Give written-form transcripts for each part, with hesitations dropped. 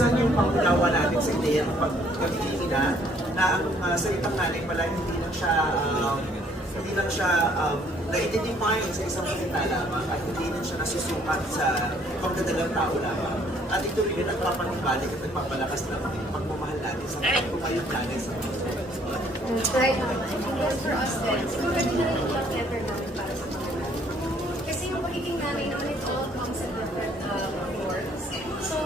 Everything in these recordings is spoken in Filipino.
mabuksan yung pangunawa natin sa ideya ng pagiging ina na ang salitang nanay pala hindi lang siya na-identify sa isang salita lamang at hindi din siya nasusukat sa pagdadalang tao lamang. At ito rin ang papanibalik at nagpapalakas ng pagmamahal natin sa pagpumayog natin sa puso. Right. I think that's for us then. Siguro rin na yung love letter namin para sa kanila. Kasi yung pagiging nanay naman, it all comes in different forms. So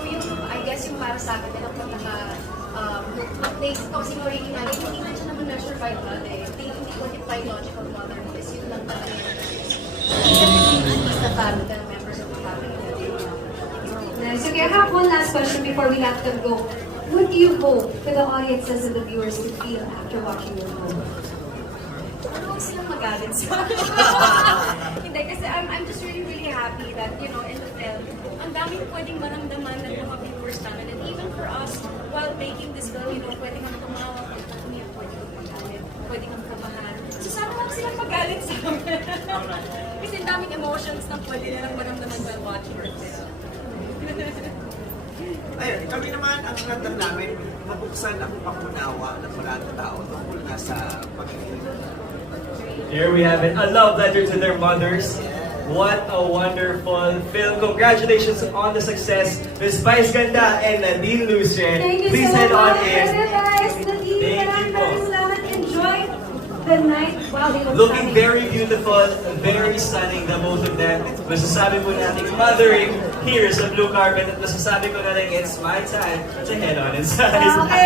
I guess yung para sa akin, yung pagkaka-update ko kasi pagiging nanay, hindi na siya naman measure by blood eh. Hindi ko yung biological mother is yun lang talaga yung the family, the members of the family that they love. Nice. Okay, I have one last question before we let them go. What do you hope for the audiences and the viewers to feel after watching your movie? Huwag silang magalit sa Hindi, kasi I'm just really, really happy that, you know, in the film, ang daming pwedeng maramdaman ng mga viewers namin. And even for us, while making this film, you know, pwede kang tumawa, pwede kang umiyak, pwede kang magalit, pwede kang kabahan. So sana lang silang magalit sa amin. Kasi ang daming emotions na pwede nilang maramdaman while watching our film. Ayun, kami naman, ang nandang namin, mabuksan ang pangunawa ng maraming tao tungkol na sa pagiging. Here we have it, a love letter to their mothers. What a wonderful film. Congratulations on the success, Ms. Vice Ganda and Nadine Lucien. Thank you Please so head on much. in. Guys, Thank you po. Enjoy the night while they were Looking very beautiful, very stunning, the both of them. Masasabi po natin mothering here sa blue carpet at masasabi ko na lang it's my time to head on inside. Okay.